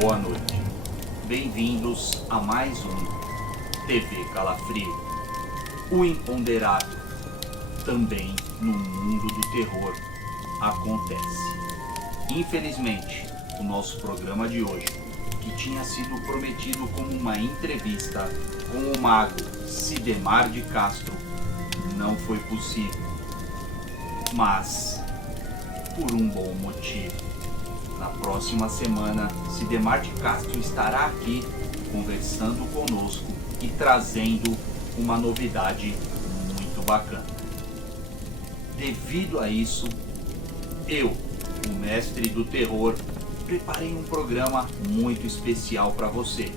boa noite. Bem-vindos a mais um TV Calafrio. O imponderável, também no mundo do terror, acontece. Infelizmente, o nosso programa de hoje, que tinha sido prometido como uma entrevista com o mago Cidemar de Castro, não foi possível. Mas, por um bom motivo. Na próxima semana, Cidemar de Castro estará aqui conversando conosco e trazendo uma novidade muito bacana. Devido a isso, eu, o mestre do terror, preparei um programa muito especial para você,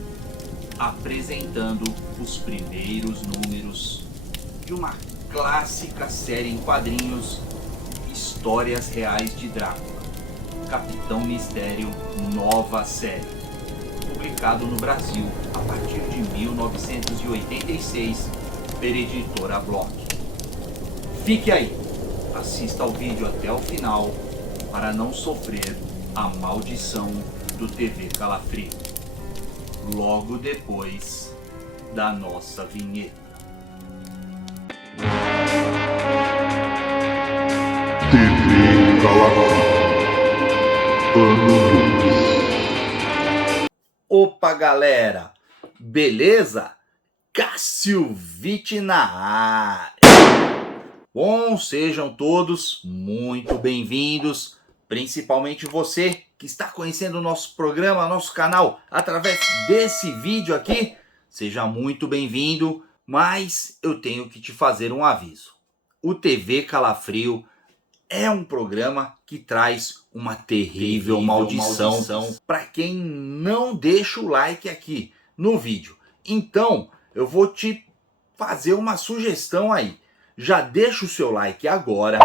apresentando os primeiros números de uma clássica série em quadrinhos, Histórias Reais de Drácula. Capitão Mistério, nova série, publicado no Brasil a partir de 1986 pela editora Block. Fique aí, assista ao vídeo até o final para não sofrer a maldição do TV Calafrio, logo depois da nossa vinheta. TV Calafrio. Opa, galera, beleza? Cássio Vitti na área. Bom, sejam todos muito bem-vindos, principalmente você que está conhecendo o nosso programa, nosso canal, através desse vídeo aqui. Seja muito bem-vindo, mas eu tenho que te fazer um aviso. O TV Calafrio é um programa que traz uma terrível maldição para quem não deixa o like aqui no vídeo. Então, eu vou te fazer uma sugestão aí. Já deixa o seu like agora,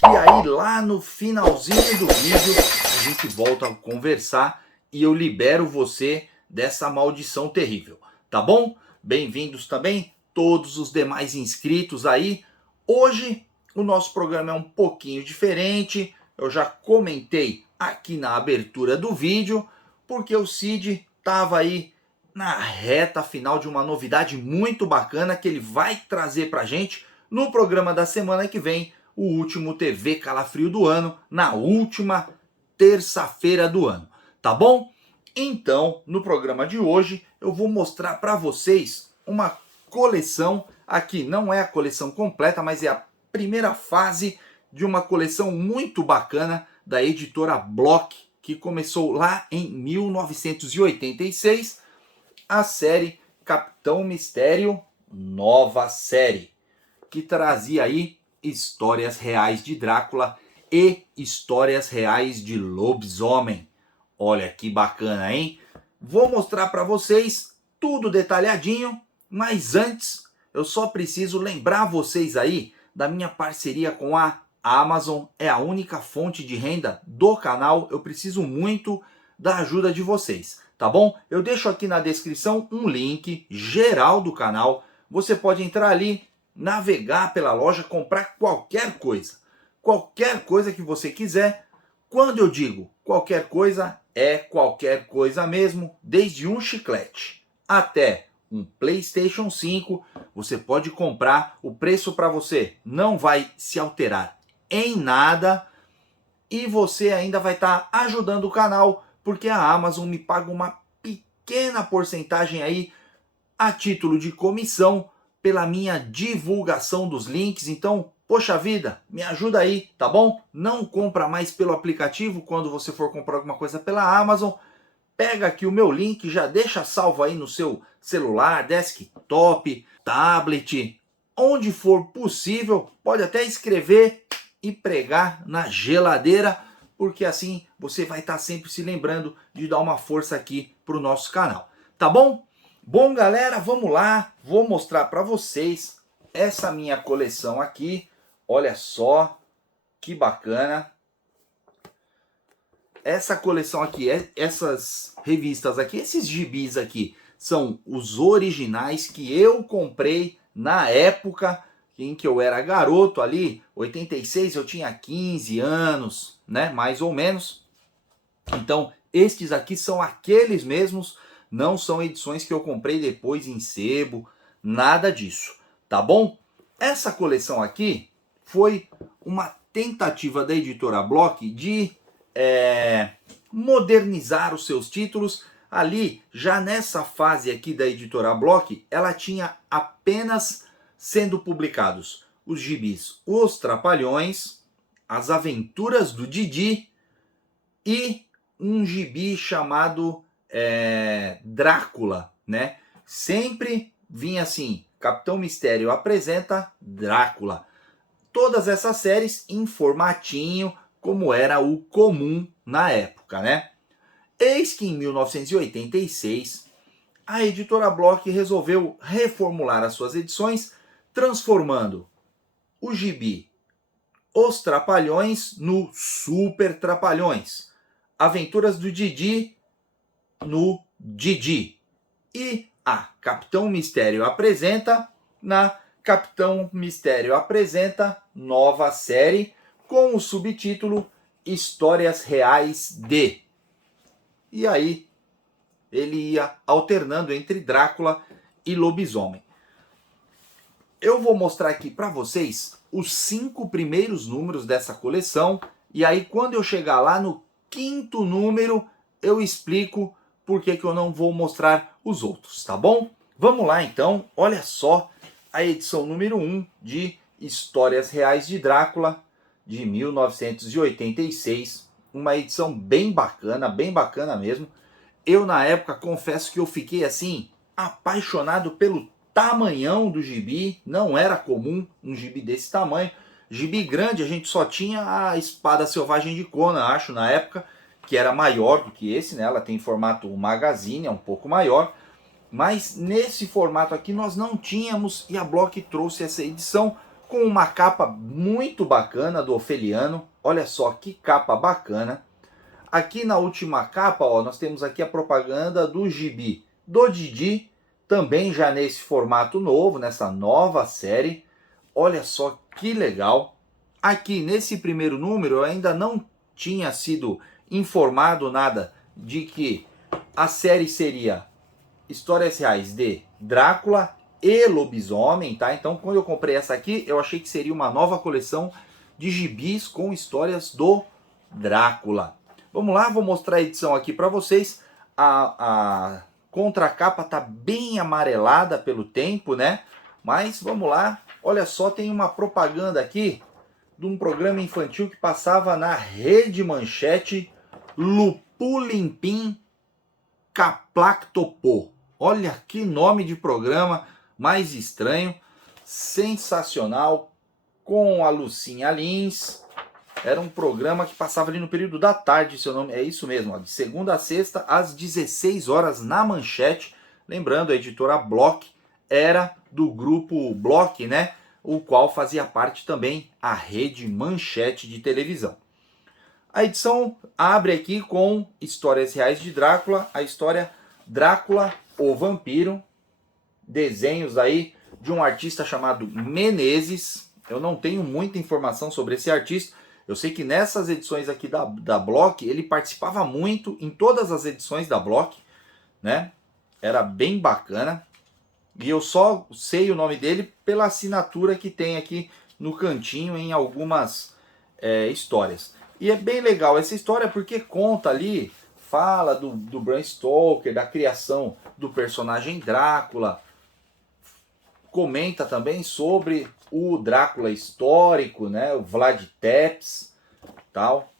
que aí lá no finalzinho do vídeo a gente volta a conversar e eu libero você dessa maldição terrível, tá bom? Bem-vindos também todos os demais inscritos aí. Hoje o nosso programa é um pouquinho diferente, eu já comentei aqui na abertura do vídeo, porque o Cid estava aí na reta final de uma novidade muito bacana que ele vai trazer pra gente no programa da semana que vem, o último TV Calafrio do ano, na última terça-feira do ano, tá bom? Então, no programa de hoje, eu vou mostrar para vocês uma coleção, aqui não é a coleção completa, mas é a primeira fase de uma coleção muito bacana da editora Block, que começou lá em 1986, a série Capitão Mistério, nova série, que trazia aí histórias reais de Drácula e histórias reais de lobisomem. Olha que bacana, hein? Vou mostrar para vocês tudo detalhadinho, mas antes eu só preciso lembrar vocês aí da minha parceria com a Amazon. É a única fonte de renda do canal. Eu preciso muito da ajuda de vocês, tá bom? Eu deixo aqui na descrição um link geral do canal. Você pode entrar ali, navegar pela loja, comprar qualquer coisa que você quiser. Quando eu digo qualquer coisa, é qualquer coisa mesmo, desde um chiclete até um PlayStation 5, você pode comprar. O preço para você não vai se alterar em nada e você ainda vai estar ajudando o canal, porque a Amazon me paga uma pequena porcentagem aí a título de comissão pela minha divulgação dos links. Então, poxa vida, me ajuda aí, tá bom? Não compra mais pelo aplicativo quando você for comprar alguma coisa pela Amazon. Pega aqui o meu link, já deixa salvo aí no seu celular, desktop, tablet, onde for possível. Pode até escrever e pregar na geladeira, porque assim você vai estar sempre se lembrando de dar uma força aqui para o nosso canal, tá bom? Bom, galera, vamos lá. Vou mostrar para vocês essa minha coleção aqui. Olha só que bacana. Essa coleção aqui, essas revistas aqui, esses gibis aqui, são os originais que eu comprei na época em que eu era garoto ali, 86, eu tinha 15 anos, né, mais ou menos. Então, Estes aqui são aqueles mesmos, não são edições que eu comprei depois em sebo, nada disso, tá bom? Essa coleção aqui foi uma tentativa da editora Block de modernizar os seus títulos. Ali, já nessa fase aqui da editora Block, ela tinha apenas sendo publicados os gibis Os Trapalhões, As Aventuras do Didi e um gibi chamado Drácula, né? Sempre vinha assim, Capitão Mistério apresenta Drácula. Todas essas séries em formatinho, como era o comum na época, né? Eis que em 1986, a editora Block resolveu reformular as suas edições, transformando o gibi Os Trapalhões no Super Trapalhões, Aventuras do Didi no Didi e a Capitão Mistério apresenta na Capitão Mistério apresenta nova série com o subtítulo Histórias Reais de. E aí ele ia alternando entre Drácula e lobisomem. Eu vou mostrar aqui para vocês os 5 primeiros números dessa coleção e aí quando eu chegar lá no 5º número eu explico por que eu não vou mostrar os outros, tá bom? Vamos lá então, olha só a edição número 1 de Histórias Reais de Drácula de 1986, uma edição bem bacana mesmo. Eu na época confesso que eu fiquei assim apaixonado pelo tamanhão do gibi, não era comum um gibi desse tamanho. Gibi grande a gente só tinha a Espada Selvagem de Conan, acho, na época, que era maior do que esse, né? Ela tem formato magazine, é um pouco maior, mas nesse formato aqui nós não tínhamos e a Block trouxe essa edição com uma capa muito bacana do Ofeliano. Olha só que capa bacana. Aqui na última capa, ó, nós temos aqui a propaganda do gibi do Didi, também já nesse formato novo, nessa nova série. Olha só que legal. Aqui nesse primeiro número eu ainda não tinha sido informado nada de que a série seria Histórias Reais de Drácula e Lobisomem, tá? Então quando eu comprei essa aqui, eu achei que seria uma nova coleção de gibis com histórias do Drácula. Vamos lá, vou mostrar a edição aqui para vocês. A contracapa tá bem amarelada pelo tempo, né? Mas vamos lá. Olha só, tem uma propaganda aqui de um programa infantil que passava na Rede Manchete, Lupulimpim Caplactopô. Olha que nome de programa mais estranho, sensacional, com a Lucinha Lins. Era um programa que passava ali no período da tarde, seu nome é isso mesmo, ó, de segunda a sexta às 16 horas na Manchete. Lembrando, a editora Block era do grupo Block, né? O qual fazia parte também a Rede Manchete de televisão. A edição abre aqui com Histórias Reais de Drácula, a história Drácula, o Vampiro, desenhos aí de um artista chamado Menezes. Eu não tenho muita informação sobre esse artista. Eu sei que nessas edições aqui da Block, ele participava muito em todas as edições da Block, né? Era bem bacana. E eu só sei o nome dele pela assinatura que tem aqui no cantinho em algumas histórias. E é bem legal essa história porque conta ali, fala do Bram Stoker, da criação do personagem Drácula. Comenta também sobre o Drácula histórico, né? O Vlad Tepes, tal.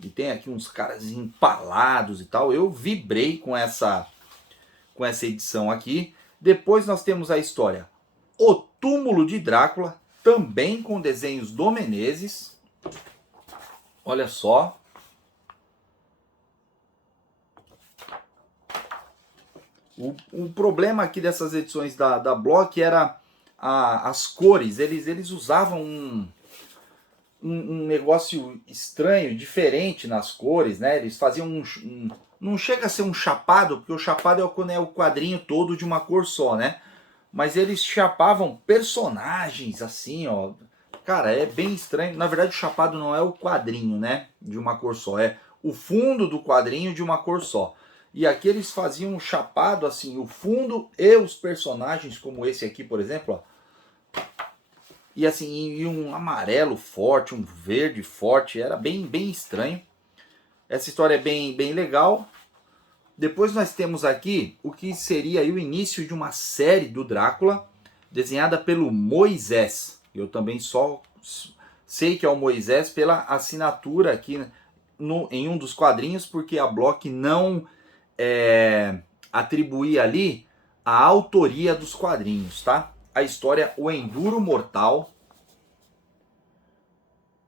E tem aqui uns caras empalados e tal. Eu vibrei com essa edição aqui. Depois nós temos a história O Túmulo de Drácula, também com desenhos do Menezes. Olha só. O problema aqui dessas edições da Block era as cores. Eles usavam um negócio estranho, diferente nas cores, né? Eles faziam não chega a ser um chapado, porque o chapado é o quadrinho todo de uma cor só, né? Mas eles chapavam personagens assim, ó. Cara, é bem estranho. Na verdade, o chapado não é o quadrinho, né? De uma cor só. É o fundo do quadrinho de uma cor só. E aqui eles faziam um chapado assim, o fundo e os personagens, como esse aqui, por exemplo, ó. E assim, e um amarelo forte, um verde forte, era bem estranho. Essa história é bem legal. Depois nós temos aqui o que seria aí o início de uma série do Drácula, desenhada pelo Moisés. Eu também só sei que é o Moisés pela assinatura aqui em um dos quadrinhos, porque a Block não atribuía ali a autoria dos quadrinhos, tá? A história O Enduro Mortal,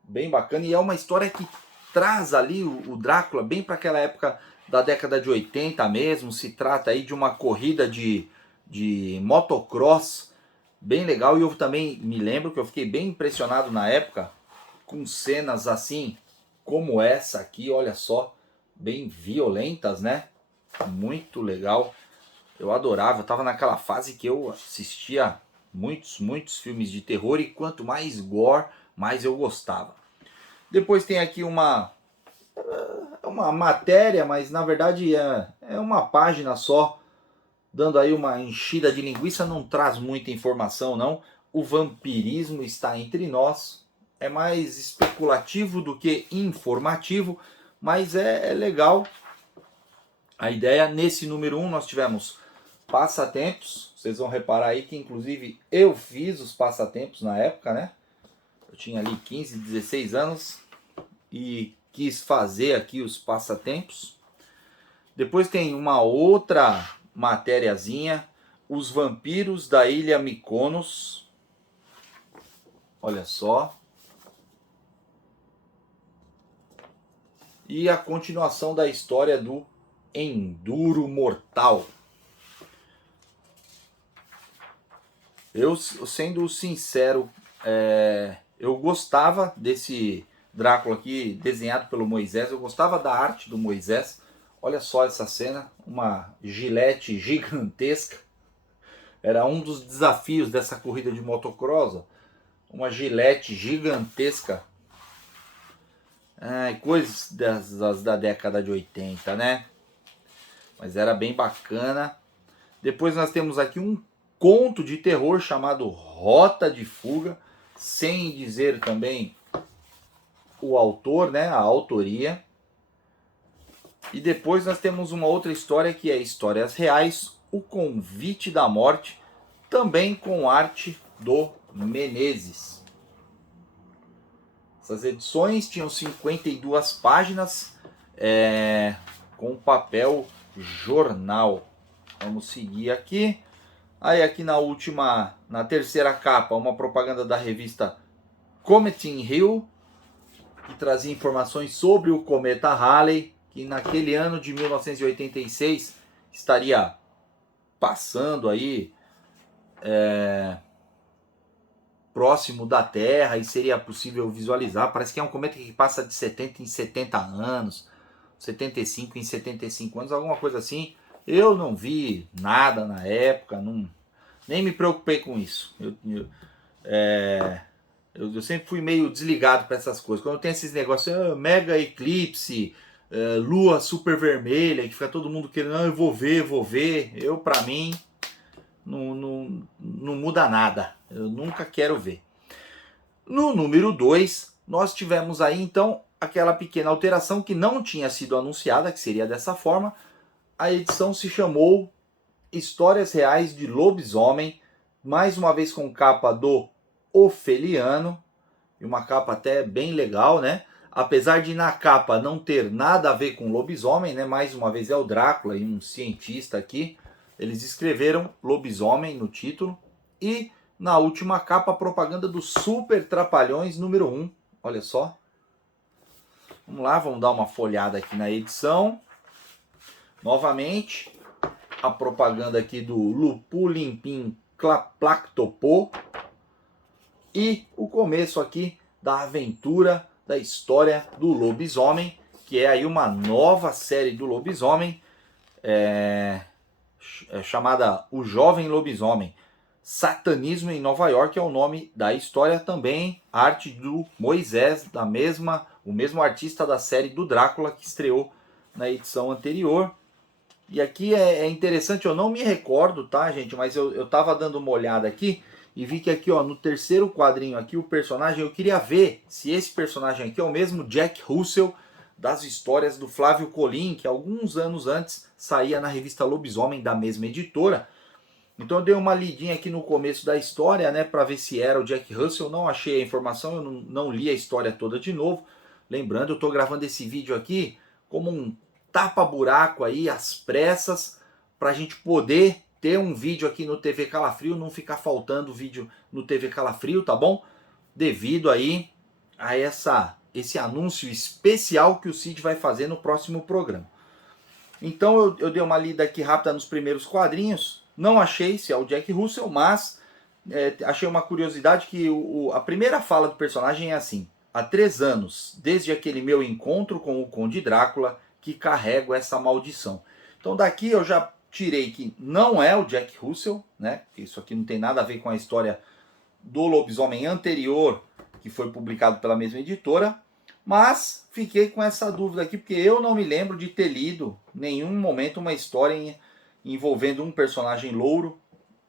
bem bacana, e é uma história que traz ali o Drácula bem para aquela época da década de 80 mesmo. Se trata aí de uma corrida de motocross bem legal, e eu também me lembro que eu fiquei bem impressionado na época com cenas assim como essa aqui, olha só, bem violentas, né? Muito legal, eu adorava, eu tava naquela fase que eu assistia muitos filmes de terror, e quanto mais gore, mais eu gostava. Depois tem aqui uma matéria, mas na verdade é uma página só, dando aí uma enchida de linguiça, não traz muita informação não. O vampirismo está entre nós, é mais especulativo do que informativo, mas é legal a ideia. Nesse número 1 nós tivemos passatempos, vocês vão reparar aí que inclusive eu fiz os passatempos na época, né? Eu tinha ali 15, 16 anos e quis fazer aqui os passatempos. Depois tem uma outra matériazinha, os vampiros da Ilha Mykonos. Olha só. E a continuação da história do Enduro Mortal. Eu, sendo sincero, eu gostava desse Drácula aqui, desenhado pelo Moisés. Eu gostava da arte do Moisés. Olha só essa cena, uma gilete gigantesca. Era um dos desafios dessa corrida de motocross. Uma gilete gigantesca. Coisas da década de 80, né? Mas era bem bacana. Depois nós temos aqui um conto de terror chamado Rota de Fuga, sem dizer também o autor, né? A autoria. E depois nós temos uma outra história que é Histórias Reais, O Convite da Morte, também com arte do Menezes. Essas edições tinham 52 páginas, com papel jornal. Vamos seguir aqui. Aí aqui na terceira capa, uma propaganda da revista Comet in Hill, que trazia informações sobre o cometa Halley, que naquele ano de 1986 estaria passando aí próximo da Terra, e seria possível visualizar. Parece que é um cometa que passa de 70 em 70 anos, 75 em 75 anos, alguma coisa assim. Eu não vi nada na época, nem me preocupei com isso. Eu sempre fui meio desligado para essas coisas. Quando tem esses negócios, mega eclipse, lua super vermelha, que fica todo mundo querendo, eu vou ver. Eu, para mim, não muda nada. Eu nunca quero ver. No número 2, nós tivemos aí então aquela pequena alteração que não tinha sido anunciada, que seria dessa forma. A edição se chamou Histórias Reais de Lobisomem, mais uma vez com capa do Ofeliano, e uma capa até bem legal, né? Apesar de na capa não ter nada a ver com lobisomem, né? Mais uma vez é o Drácula e um cientista aqui. Eles escreveram lobisomem no título. E na última capa, a propaganda do Super Trapalhões número 1. Olha só. Vamos lá, vamos dar uma folhada aqui na edição. Novamente, a propaganda aqui do Lupulimpim Plactopô. E o começo aqui da aventura, da história do lobisomem, que é aí uma nova série do lobisomem, chamada O Jovem Lobisomem. Satanismo em Nova York é o nome da história, também arte do Moisés, o mesmo artista da série do Drácula que estreou na edição anterior. E aqui é interessante, eu não me recordo, tá, gente? Mas eu tava dando uma olhada aqui e vi que aqui, ó, no terceiro quadrinho aqui, o personagem, eu queria ver se esse personagem aqui é o mesmo Jack Russell das histórias do Flávio Colin, que alguns anos antes saía na revista Lobisomem da mesma editora. Então eu dei uma lidinha aqui no começo da história, né, para ver se era o Jack Russell. Não achei a informação, eu não li a história toda de novo. Lembrando, eu tô gravando esse vídeo aqui como um tapa-buraco aí, às pressas, para a gente poder ter um vídeo aqui no TV Calafrio, não ficar faltando vídeo no TV Calafrio, tá bom? Devido aí a esse anúncio especial que o Cid vai fazer no próximo programa. Então eu dei uma lida aqui rápida nos primeiros quadrinhos, não achei se é o Jack Russell, mas achei uma curiosidade que a primeira fala do personagem é assim: há 3 anos, desde aquele meu encontro com o Conde Drácula, que carrego essa maldição. Então daqui eu já tirei que não é o Jack Russell, né? Isso aqui não tem nada a ver com a história do lobisomem anterior, que foi publicado pela mesma editora, mas fiquei com essa dúvida aqui, porque eu não me lembro de ter lido em nenhum momento uma história envolvendo um personagem louro,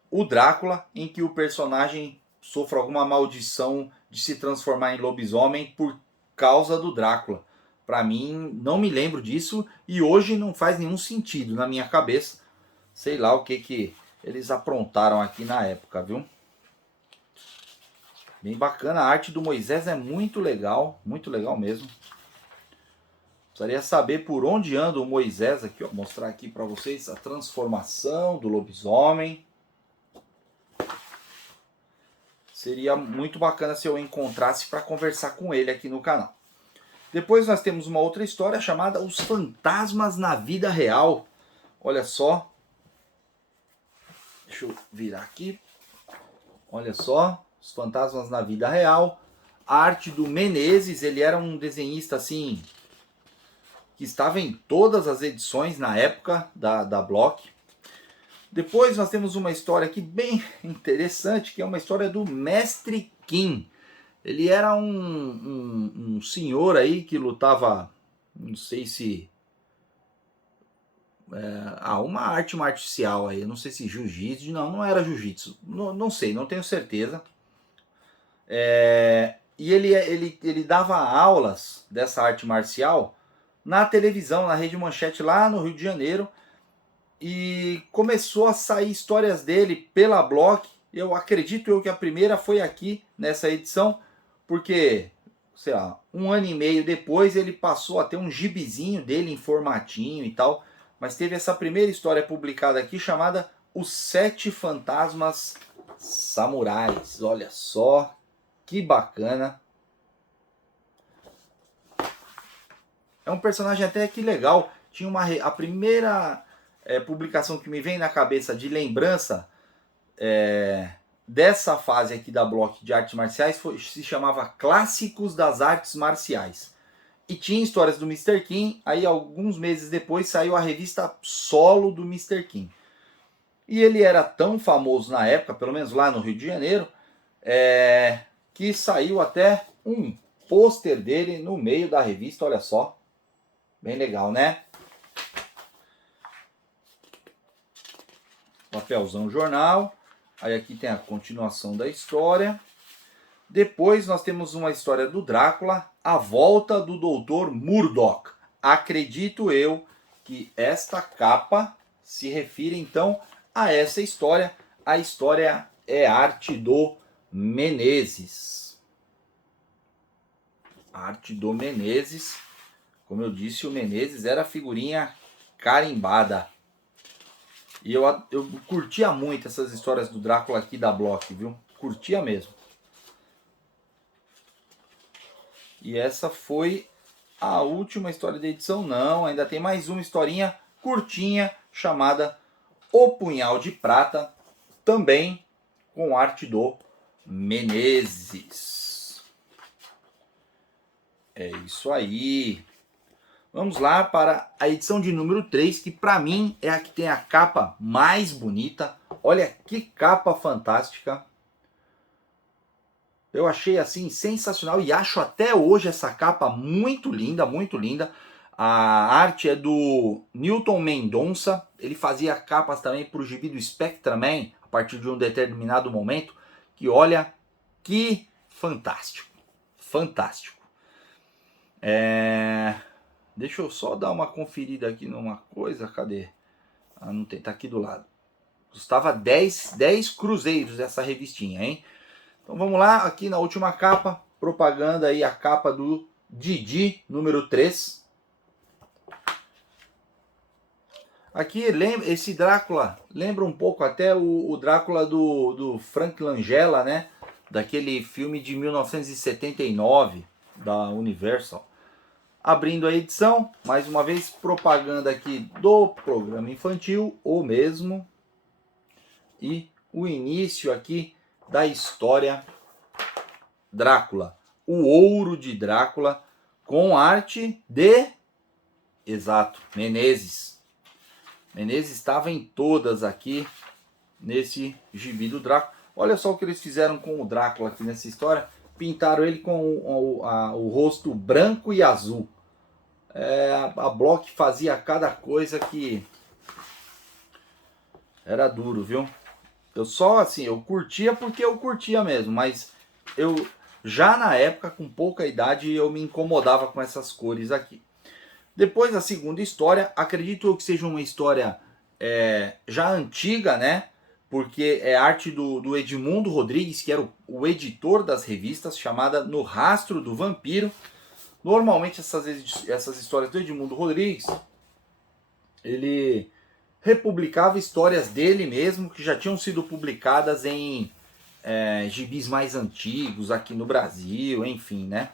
o Drácula, em que o personagem sofra alguma maldição de se transformar em lobisomem por causa do Drácula. Para mim, não me lembro disso e hoje não faz nenhum sentido na minha cabeça. Sei lá o que eles aprontaram aqui na época, viu? Bem bacana, a arte do Moisés é muito legal mesmo. Precisaria saber por onde anda o Moisés aqui, ó, mostrar aqui para vocês a transformação do lobisomem. Seria muito bacana se eu encontrasse para conversar com ele aqui no canal. Depois nós temos uma outra história chamada Os Fantasmas na Vida Real. Olha só. Deixa eu virar aqui. Olha só. Os Fantasmas na Vida Real. A arte do Menezes. Ele era um desenhista assim que estava em todas as edições na época da Block. Depois nós temos uma história aqui bem interessante, que é uma história do Mestre Kim. Ele era um senhor aí que lutava, não sei se... uma arte marcial aí, eu não sei se jiu-jitsu, não era jiu-jitsu, não sei, não tenho certeza. E ele dava aulas dessa arte marcial na televisão, na Rede Manchete lá no Rio de Janeiro. E começou a sair histórias dele pela Block. Eu acredito que a primeira foi aqui nessa edição, porque, sei lá, 1 ano e meio depois ele passou a ter um gibizinho dele em formatinho e tal. Mas teve essa primeira história publicada aqui chamada Os 7 Fantasmas Samurais. Olha só, que bacana. É um personagem até que legal. Tinha a primeira publicação que me vem na cabeça de lembrança dessa fase aqui da Block de artes marciais se chamava Clássicos das Artes Marciais. E tinha histórias do Mr. Kim. Aí alguns meses depois saiu a revista solo do Mr. Kim. E ele era tão famoso na época, pelo menos lá no Rio de Janeiro, que saiu até um pôster dele no meio da revista, olha só. Bem legal, né? Papelzão jornal. Aí aqui tem a continuação da história. Depois nós temos uma história do Drácula, a volta do Dr. Murdoch. Acredito eu que esta capa se refere então a essa história. A história é arte do Menezes. Arte do Menezes. Como eu disse, o Menezes era figurinha carimbada. E eu curtia muito essas histórias do Drácula aqui da Block, viu? Curtia mesmo. E essa foi a última história da edição. Não, ainda tem mais uma historinha curtinha chamada O Punhal de Prata, também com arte do Menezes. É isso aí. Vamos lá para a edição de número 3, que para mim é a que tem a capa mais bonita. Olha que capa fantástica. Eu achei assim sensacional e acho até hoje essa capa muito linda, muito linda. A arte é do Newton Mendonça. Ele fazia capas também para o gibi do Spectraman a partir de um determinado momento. Que olha que fantástico, fantástico. Deixa eu só dar uma conferida aqui numa coisa. Cadê? Ah, não tem, tá aqui do lado. Custava 10 cruzeiros essa revistinha, hein? Então vamos lá, aqui na última capa, propaganda aí, a capa do Didi, número 3. Aqui, esse Drácula lembra um pouco até o Drácula do Frank Langella, né? Daquele filme de 1979, da Universal. Abrindo a edição, mais uma vez, propaganda aqui do programa infantil, o mesmo. E o início aqui da história Drácula, o ouro de Drácula, com arte de, exato, Menezes. Menezes estava em todas aqui nesse gibi do Drácula. Olha só o que eles fizeram com o Drácula aqui nessa história. Pintaram ele com o rosto branco e azul. A Bloch fazia cada coisa que era duro, viu? Eu só, assim, eu curtia porque eu curtia mesmo, mas eu já na época, com pouca idade, eu me incomodava com essas cores aqui. Depois, a segunda história, acredito que seja uma história já antiga, né? Porque é arte do Edmundo Rodrigues, que era o editor das revistas, chamada No Rastro do Vampiro. Normalmente essas histórias do Edmundo Rodrigues, ele republicava histórias dele mesmo, que já tinham sido publicadas em gibis mais antigos aqui no Brasil, enfim, né?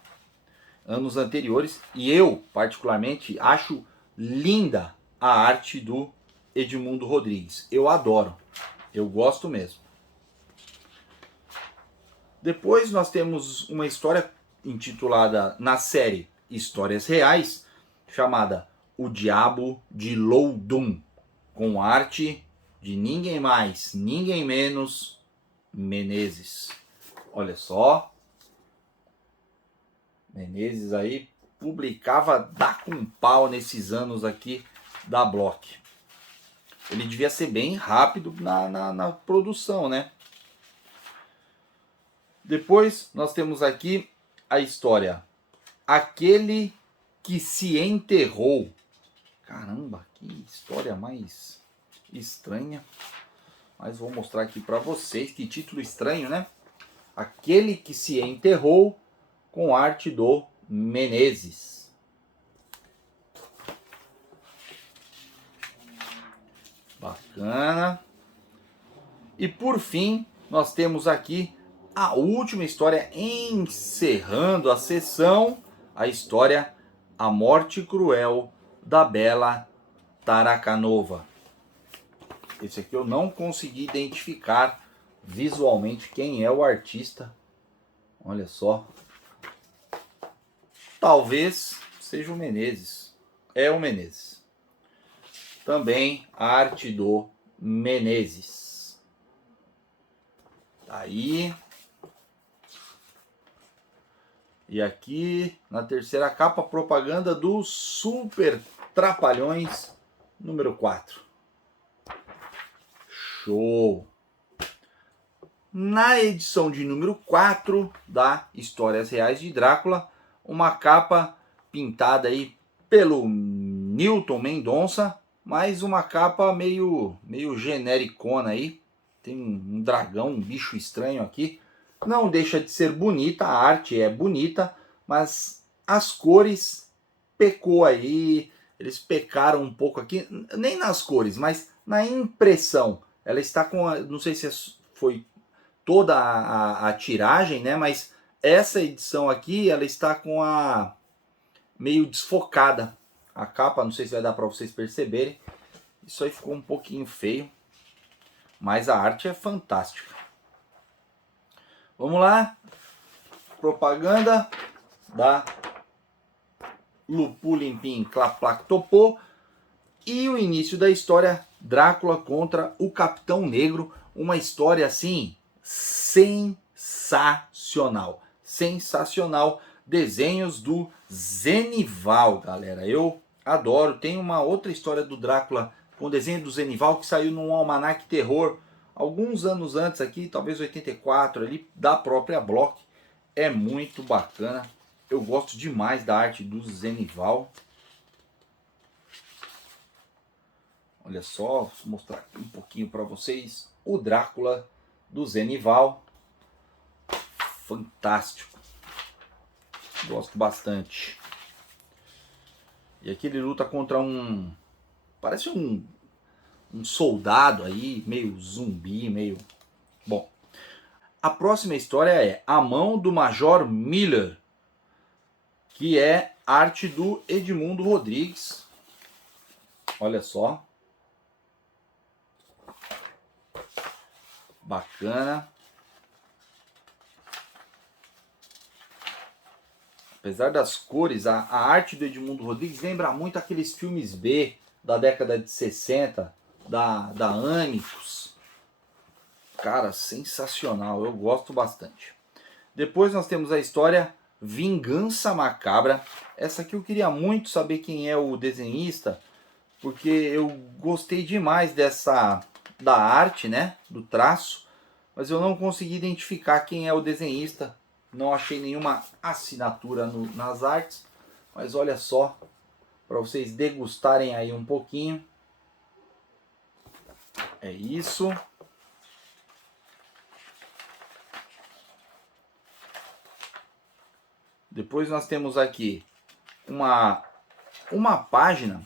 Anos anteriores. E eu, particularmente, acho linda a arte do Edmundo Rodrigues. Eu adoro. Eu gosto mesmo. Depois nós temos uma história intitulada na série Histórias Reais, chamada O Diabo de Loudun, com arte de ninguém mais, ninguém menos, Menezes. Olha só. Menezes aí publicava dá com pau nesses anos aqui da Bloch. Ele devia ser bem rápido na produção, né? Depois nós temos aqui a história Aquele que se enterrou. Caramba, que história mais estranha. Mas vou mostrar aqui para vocês, que título estranho, né? Aquele que se enterrou, com arte do Menezes. Bacana. E por fim, nós temos aqui a última história, encerrando a sessão, a história A Morte Cruel da Bela Tarakanova. Esse aqui eu não consegui identificar visualmente quem é o artista. Olha só. Talvez seja o Menezes. É o Menezes. Também a arte do Menezes. Aí. E aqui na terceira capa, propaganda do Super Trapalhões número 4. Show! Na edição de número 4 da Histórias Reais de Drácula, uma capa pintada aí pelo Newton Mendonça, mas uma capa meio genericona aí. Tem um dragão, um bicho estranho aqui. Não deixa de ser bonita, a arte é bonita, mas as cores pecou aí. Eles pecaram um pouco aqui, nem nas cores, mas na impressão. Ela está com, não sei se foi toda a tiragem, né? Mas essa edição aqui, ela está com a meio desfocada. A capa, não sei se vai dar para vocês perceberem. Isso aí ficou um pouquinho feio, mas a arte é fantástica. Vamos lá. Propaganda da Lupu Limpim Clap Clac Topô. E o início da história, Drácula contra o Capitão Negro. uma história assim sensacional. Sensacional. Desenhos do Zenival, galera. Eu adoro. Tem uma outra história do Drácula com desenho do Zenival que saiu num Almanac Terror alguns anos antes aqui, talvez 84 ali, da própria Block. É muito bacana. Eu gosto demais da arte do Zenival. Olha só, vou mostrar aqui um pouquinho para vocês o Drácula do Zenival. Fantástico. Gosto bastante. E aqui ele luta contra parece um soldado aí, meio zumbi, meio... Bom, a próxima história é A Mão do Major Miller, que é arte do Edmundo Rodrigues. Olha só. Bacana. Apesar das cores, a arte do Edmundo Rodrigues lembra muito aqueles filmes B da década de 60, da Amicus. Cara, sensacional, eu gosto bastante. Depois nós temos a história Vingança Macabra. Essa aqui eu queria muito saber quem é o desenhista, porque eu gostei demais da arte, né, do traço, mas eu não consegui identificar quem é o desenhista. Não achei nenhuma assinatura nas artes, mas olha só, para vocês degustarem aí um pouquinho. É isso. Depois nós temos aqui uma página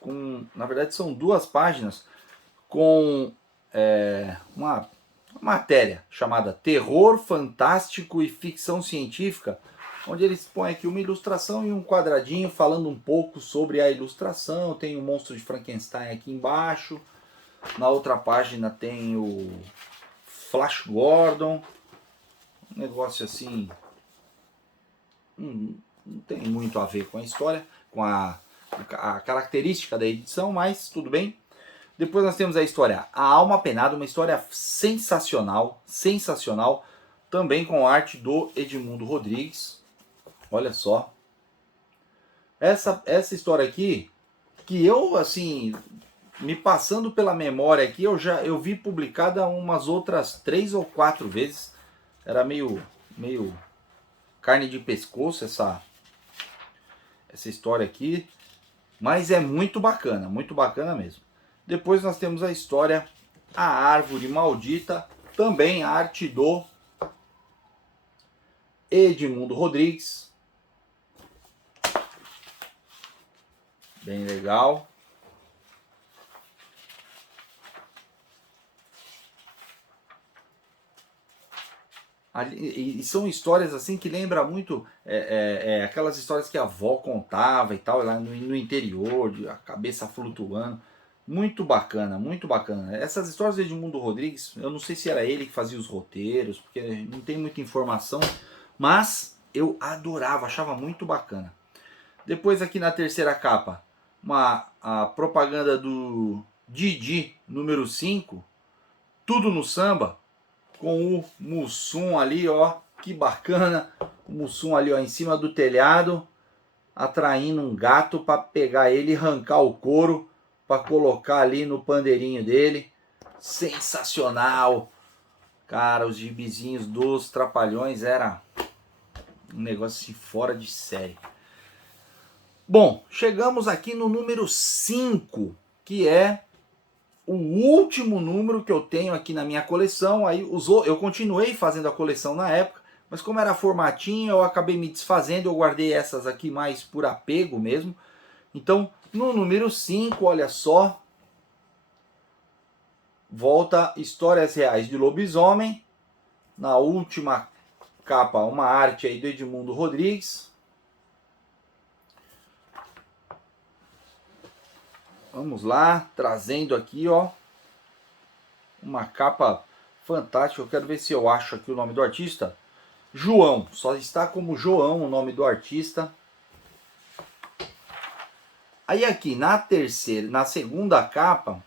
com, na verdade são duas páginas com uma matéria chamada Terror Fantástico e Ficção Científica, onde eles põem aqui uma ilustração e um quadradinho falando um pouco sobre a ilustração. Tem o Monstro de Frankenstein aqui embaixo. Na outra página tem o Flash Gordon. Um negócio assim, não tem muito a ver com a história, com a característica da edição, mas tudo bem. Depois nós temos a história A Alma Penada, uma história sensacional, sensacional, também com arte do Edmundo Rodrigues. Olha só. Essa história aqui, que eu, assim, me passando pela memória aqui, eu vi publicada umas outras 3 ou 4 vezes. Era meio carne de pescoço essa história aqui, mas é muito bacana mesmo. Depois nós temos a história A Árvore Maldita, também arte do Edmundo Rodrigues. Bem legal. E são histórias assim que lembra muito aquelas histórias que a avó contava e tal, lá no interior, a cabeça flutuando. Muito bacana, muito bacana. Essas histórias de Edmundo Rodrigues, eu não sei se era ele que fazia os roteiros, porque não tem muita informação, mas eu adorava, achava muito bacana. Depois aqui na terceira capa, a propaganda do Didi número 5, Tudo no Samba, com o Mussum ali, ó, que bacana. O Mussum ali, ó, em cima do telhado, atraindo um gato para pegar ele e arrancar o couro para colocar ali no pandeirinho dele. Sensacional. Cara, os gibizinhos dos Trapalhões era um negócio assim fora de série. Bom, chegamos aqui no número 5, que é o último número que eu tenho aqui na minha coleção. Aí eu continuei fazendo a coleção na época, mas como era formatinho, eu acabei me desfazendo. Eu guardei essas aqui mais por apego mesmo. Então, no número 5, olha só, volta Histórias Reais de Lobisomem. Na última capa, uma arte aí do Edmundo Rodrigues. Vamos lá, trazendo aqui, ó, uma capa fantástica. Eu quero ver se eu acho aqui o nome do artista. João, só está como João o nome do artista. Aí aqui na segunda capa,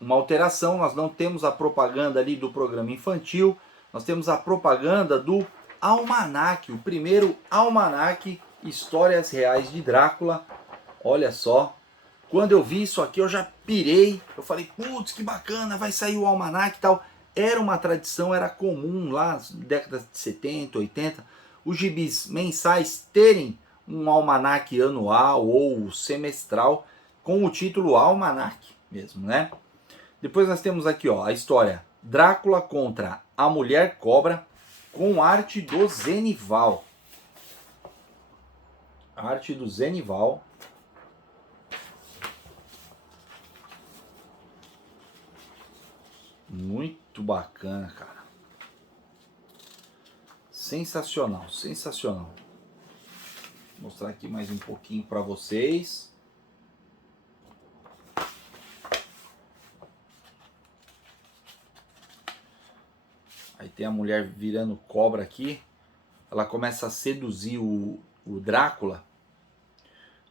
uma alteração, nós não temos a propaganda ali do programa infantil, nós temos a propaganda do almanaque, o primeiro almanaque Histórias Reais de Drácula. Olha só, quando eu vi isso aqui eu já pirei, eu falei, putz, que bacana, vai sair o almanaque e tal. Era uma tradição, era comum lá nas décadas de 70, 80, os gibis mensais terem um almanaque anual ou semestral com o título Almanaque mesmo, né? Depois nós temos aqui, ó, a história Drácula contra a Mulher Cobra, com arte do Zenival. Arte do Zenival. Muito bacana, cara. Sensacional, sensacional. Vou mostrar aqui mais um pouquinho para vocês. Aí tem a mulher virando cobra aqui. Ela começa a seduzir o Drácula.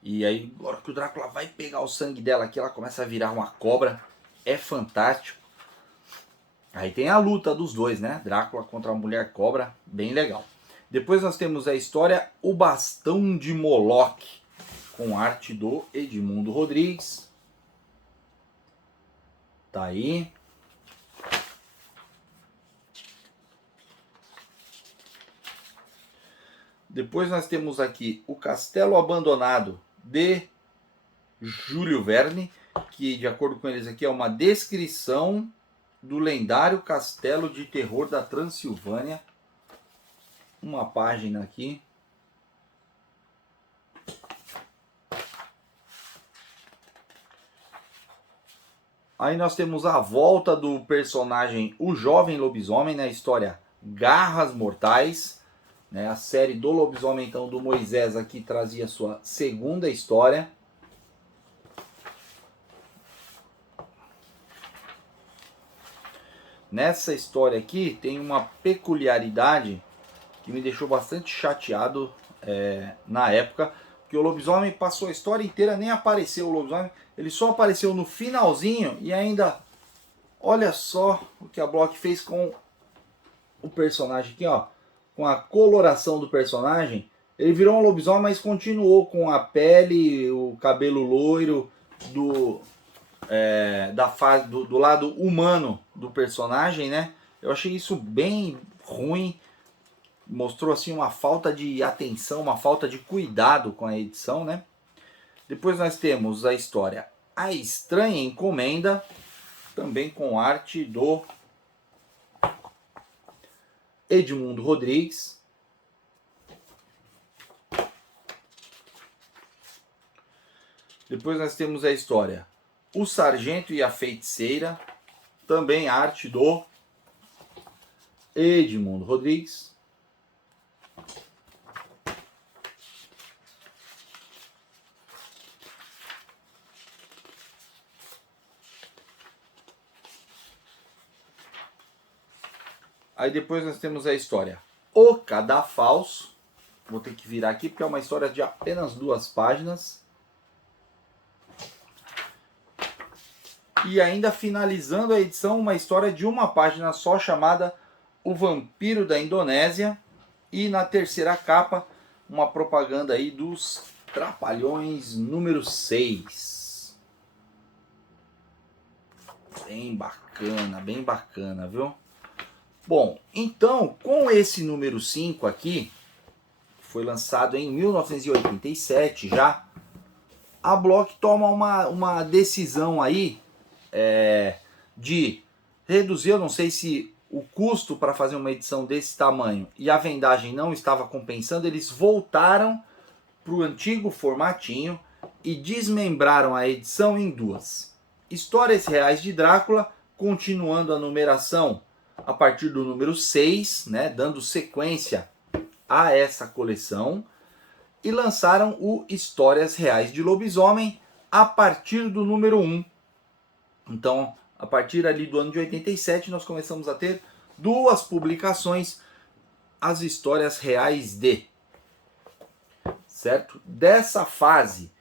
E aí, agora que o Drácula vai pegar o sangue dela aqui, ela começa a virar uma cobra. É fantástico. Aí tem a luta dos dois, né? Drácula contra a mulher cobra. Bem legal. Depois nós temos a história O Bastão de Moloch, com arte do Edmundo Rodrigues. Tá aí. Depois nós temos aqui O Castelo Abandonado, de Júlio Verne, que de acordo com eles aqui é uma descrição do lendário castelo de terror da Transilvânia. Uma página aqui. Aí nós temos a volta do personagem O Jovem Lobisomem na história Garras Mortais. Né? A série do lobisomem então, do Moisés aqui trazia sua segunda história. Nessa história aqui tem uma peculiaridade que me deixou bastante chateado na época, que o lobisomem passou a história inteira, nem apareceu o lobisomem, ele só apareceu no finalzinho e ainda, olha só o que a Bloch fez com o personagem aqui, ó, com a coloração do personagem. Ele virou um lobisomem, mas continuou com a pele, o cabelo loiro do lado humano do personagem, né? Eu achei isso bem ruim. Mostrou assim uma falta de atenção, uma falta de cuidado com a edição, né? Depois nós temos a história A Estranha Encomenda, também com arte do Edmundo Rodrigues. Depois nós temos a história O Sargento e a Feiticeira, também arte do Edmundo Rodrigues. Aí depois nós temos a história O Cadafalso. Vou ter que virar aqui porque é uma história de apenas 2 páginas. E ainda finalizando a edição, uma história de 1 página só chamada O Vampiro da Indonésia. E na terceira capa, uma propaganda aí dos Trapalhões número 6. Bem bacana, viu? Bom, então, com esse número 5 aqui, foi lançado em 1987 já, a Bloch toma uma decisão aí de reduzir, eu não sei se o custo para fazer uma edição desse tamanho e a vendagem não estava compensando, eles voltaram para o antigo formatinho e desmembraram a edição em 2. Histórias Reais de Drácula, continuando a numeração a partir do número 6, né, dando sequência a essa coleção, e lançaram o Histórias Reais de Lobisomem a partir do número 1. Então, a partir ali do ano de 87, nós começamos a ter 2 publicações, as Histórias Reais de, certo? Dessa fase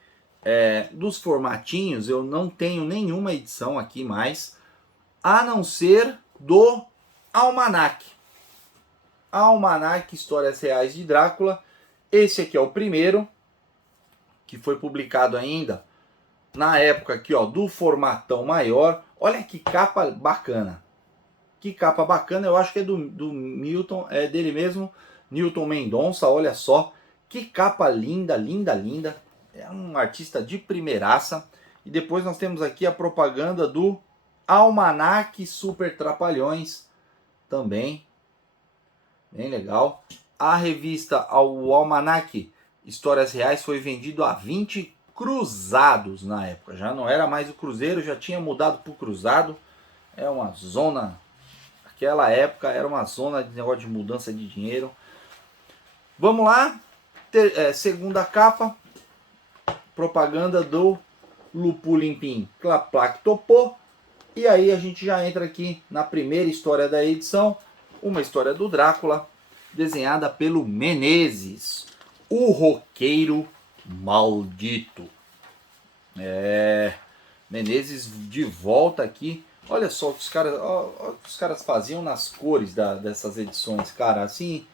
dos formatinhos, eu não tenho nenhuma edição aqui mais. a não ser do Almanac. Almanac Histórias Reais de Drácula. Esse aqui é o primeiro, que foi publicado ainda na época aqui, ó, do formatão maior. Olha que capa bacana. Que capa bacana, eu acho que é do Milton, é dele mesmo, Newton Mendonça, olha só. Que capa linda, linda, linda. É um artista de primeiraça. E depois nós temos aqui a propaganda do Almanac Super Trapalhões, também. Bem legal. A revista, o Almanac Histórias Reais, foi vendido a 20 cruzados na época. Já não era mais o cruzeiro, já tinha mudado para o cruzado. É uma zona, naquela época era uma zona de negócio de mudança de dinheiro. Vamos lá, segunda capa, propaganda do Lupulimpim Claplac Topô. E aí a gente já entra aqui na primeira história da edição, uma história do Drácula, desenhada pelo Menezes, o roqueiro maldito. Menezes de volta aqui. Olha só o que os caras faziam nas cores dessas edições, cara. Assim,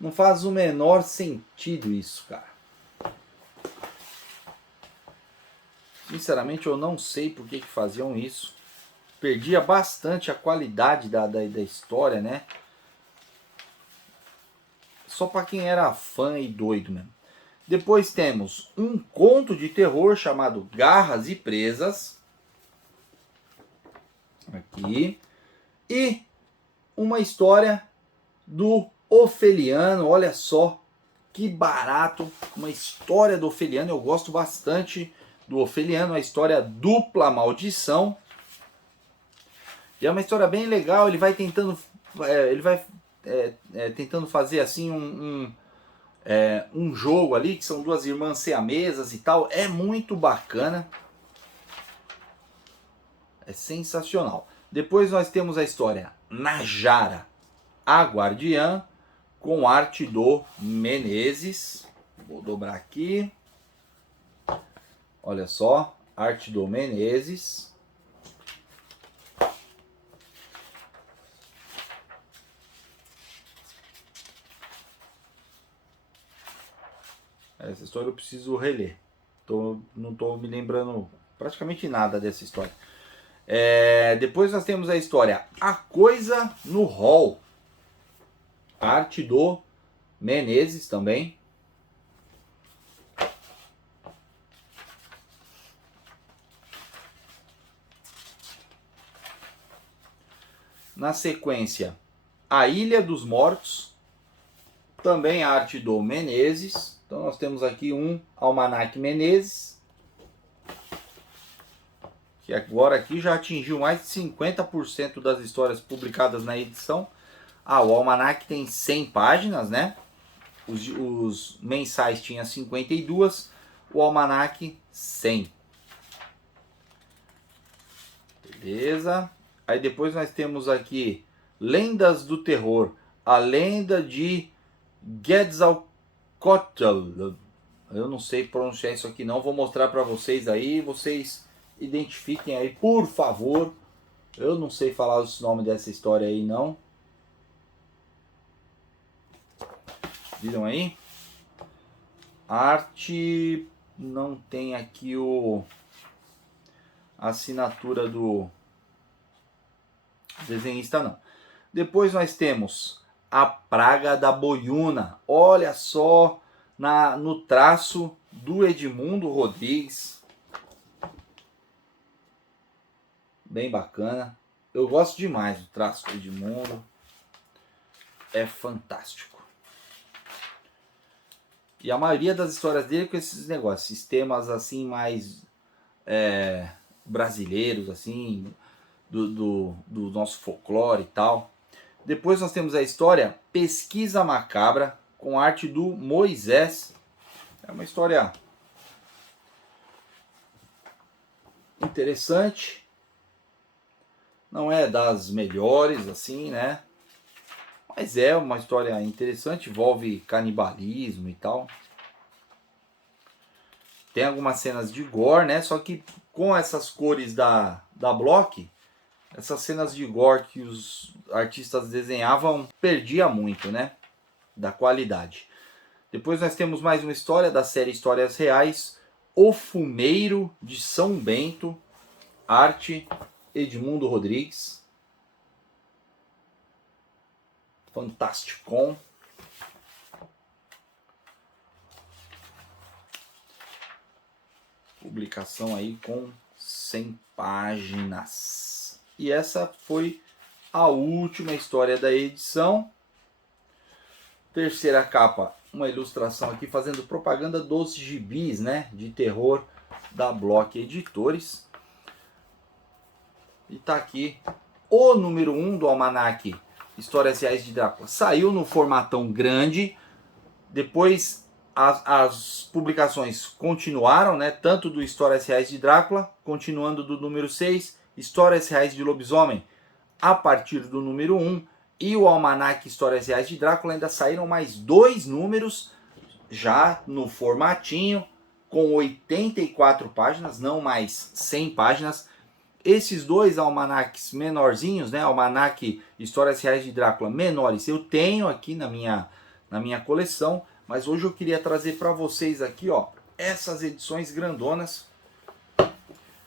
não faz o menor sentido isso, cara. Sinceramente, eu não sei por que faziam isso. Perdia bastante a qualidade da história, né? Só para quem era fã e doido mesmo. Depois temos um conto de terror chamado Garras e Presas. Aqui. E uma história do Ofeliano. Olha só que barato. Uma história do Ofeliano. Eu gosto bastante do Ofeliano. A história Dupla Maldição. E é uma história bem legal. Ele vai tentando... tentando fazer assim um jogo ali, que são duas irmãs siamesas e tal. É muito bacana. É sensacional. Depois nós temos a história Najara, a Guardiã, com arte do Menezes. Vou dobrar aqui. Olha só, arte do Menezes. Essa história eu preciso reler. Não estou me lembrando praticamente nada dessa história. Depois nós temos a história A Coisa no Hall. Arte do Menezes também. Na sequência, A Ilha dos Mortos. Também arte do Menezes. Então nós temos aqui um Almanac Menezes, que agora aqui já atingiu mais de 50% das histórias publicadas na edição. O Almanac tem 100 páginas, né? Os mensais tinham 52, o Almanac 100. Beleza. Aí depois nós temos aqui Lendas do Terror, a lenda de Quetzalcoatl. Eu não sei pronunciar isso aqui não, vou mostrar para vocês aí, vocês identifiquem aí, por favor. Eu não sei falar o nome dessa história aí não. Viram aí? Arte, não tem aqui a assinatura do desenhista não. Depois nós temos A Praga da Boiuna. Olha só no traço do Edmundo Rodrigues. Bem bacana. Eu gosto demais do traço do Edmundo. É fantástico. E a maioria das histórias dele com esses negócios, sistemas assim mais brasileiros, assim, do nosso folclore e tal. Depois nós temos a história Pesquisa Macabra, com arte do Moisés. É uma história interessante. Não é das melhores, assim, né? Mas é uma história interessante, envolve canibalismo e tal. Tem algumas cenas de gore, né? Só que com essas cores da Block, essas cenas de gore que os artistas desenhavam perdia muito, né, da qualidade. Depois nós temos mais uma história da série Histórias Reais, O Fumeiro de São Bento, arte Edmundo Rodrigues. Fantasticon. Publicação aí com 100 páginas. E essa foi a última história da edição. Terceira capa, uma ilustração aqui fazendo propaganda dos gibis, né, de terror da Block Editores. E tá aqui o número 1 do almanaque Histórias Reais de Drácula. Saiu no formatão grande. Depois as publicações continuaram, né, tanto do Histórias Reais de Drácula, continuando do número 6, Histórias Reais de Lobisomem a partir do número 1, e o almanaque Histórias Reais de Drácula ainda saíram mais 2 números, já no formatinho, com 84 páginas, não mais 100 páginas. Esses dois almanaques menorzinhos, né, almanaque Histórias Reais de Drácula menores, eu tenho aqui na minha coleção, mas hoje eu queria trazer para vocês aqui, ó, essas edições grandonas,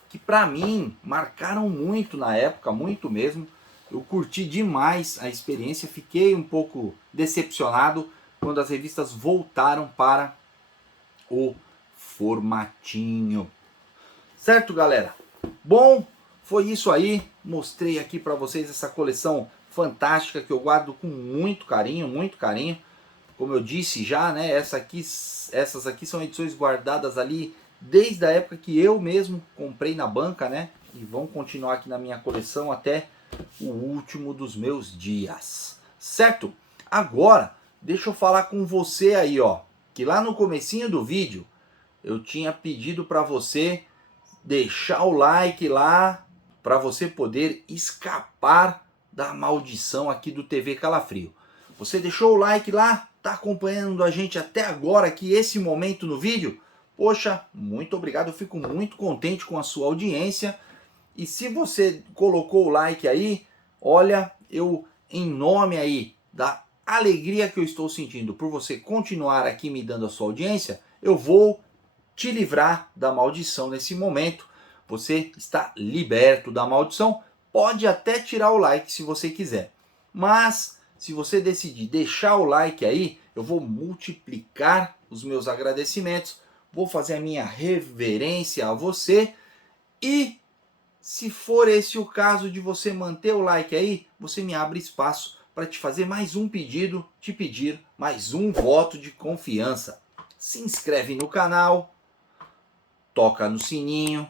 que para mim marcaram muito na época, muito mesmo. Eu curti demais a experiência, fiquei um pouco decepcionado quando as revistas voltaram para o formatinho. Certo, galera? Bom, foi isso aí. Mostrei aqui para vocês essa coleção fantástica que eu guardo com muito carinho, muito carinho. Como eu disse já, né, essas aqui são edições guardadas ali desde a época que eu mesmo comprei na banca, né? E vão continuar aqui na minha coleção até o último dos meus dias. Certo? Agora, deixa eu falar com você aí, ó, que lá no comecinho do vídeo eu tinha pedido para você deixar o like lá para você poder escapar da maldição aqui do TV Calafrio. Você deixou o like lá? Tá acompanhando a gente até agora aqui, esse momento no vídeo? Poxa, muito obrigado, eu fico muito contente com a sua audiência. E se você colocou o like aí, olha, eu, em nome aí da alegria que eu estou sentindo por você continuar aqui me dando a sua audiência, eu vou te livrar da maldição nesse momento. Você está liberto da maldição, pode até tirar o like se você quiser. Mas se você decidir deixar o like aí, eu vou multiplicar os meus agradecimentos, vou fazer a minha reverência a você. E se for esse o caso de você manter o like aí, você me abre espaço para te fazer mais um pedido, te pedir mais um voto de confiança. Se inscreve no canal, toca no sininho,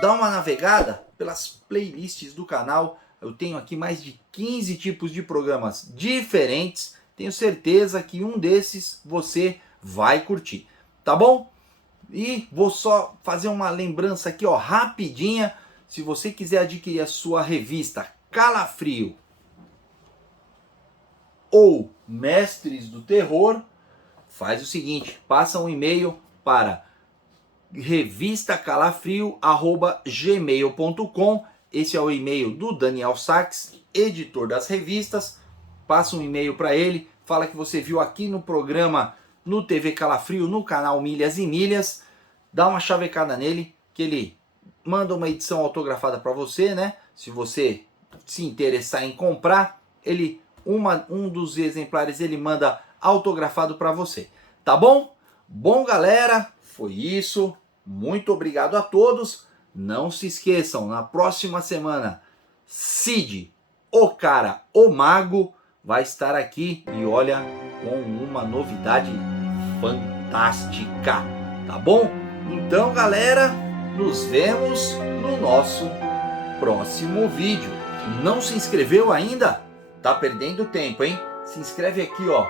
dá uma navegada pelas playlists do canal. Eu tenho aqui mais de 15 tipos de programas diferentes. Tenho certeza que um desses você vai curtir, tá bom? E vou só fazer uma lembrança aqui, ó, rapidinha. Se você quiser adquirir a sua revista Calafrio ou Mestres do Terror, faz o seguinte, passa um e-mail para revistacalafrio@gmail.com. Esse é o e-mail do Daniel Sachs, editor das revistas. Passa um e-mail para ele, fala que você viu aqui no programa, no TV Calafrio, no canal Milhas e Milhas. Dá uma chavecada nele, que ele manda uma edição autografada para você, né? Se você se interessar em comprar, um dos exemplares ele manda autografado para você. Tá bom? Bom, galera, foi isso. Muito obrigado a todos. Não se esqueçam, na próxima semana, Cid, o cara, o mago, vai estar aqui e olha, com uma novidade fantástica, tá bom? Então, galera, nos vemos no nosso próximo vídeo. Não se inscreveu ainda? Tá perdendo tempo, hein? Se inscreve aqui, ó,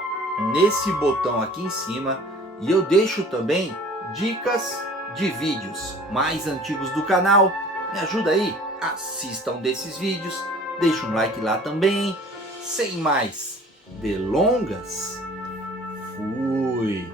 nesse botão aqui em cima, e eu deixo também dicas de vídeos mais antigos do canal. Me ajuda aí, assista um desses vídeos, deixa um like lá também. Sem mais delongas, fui!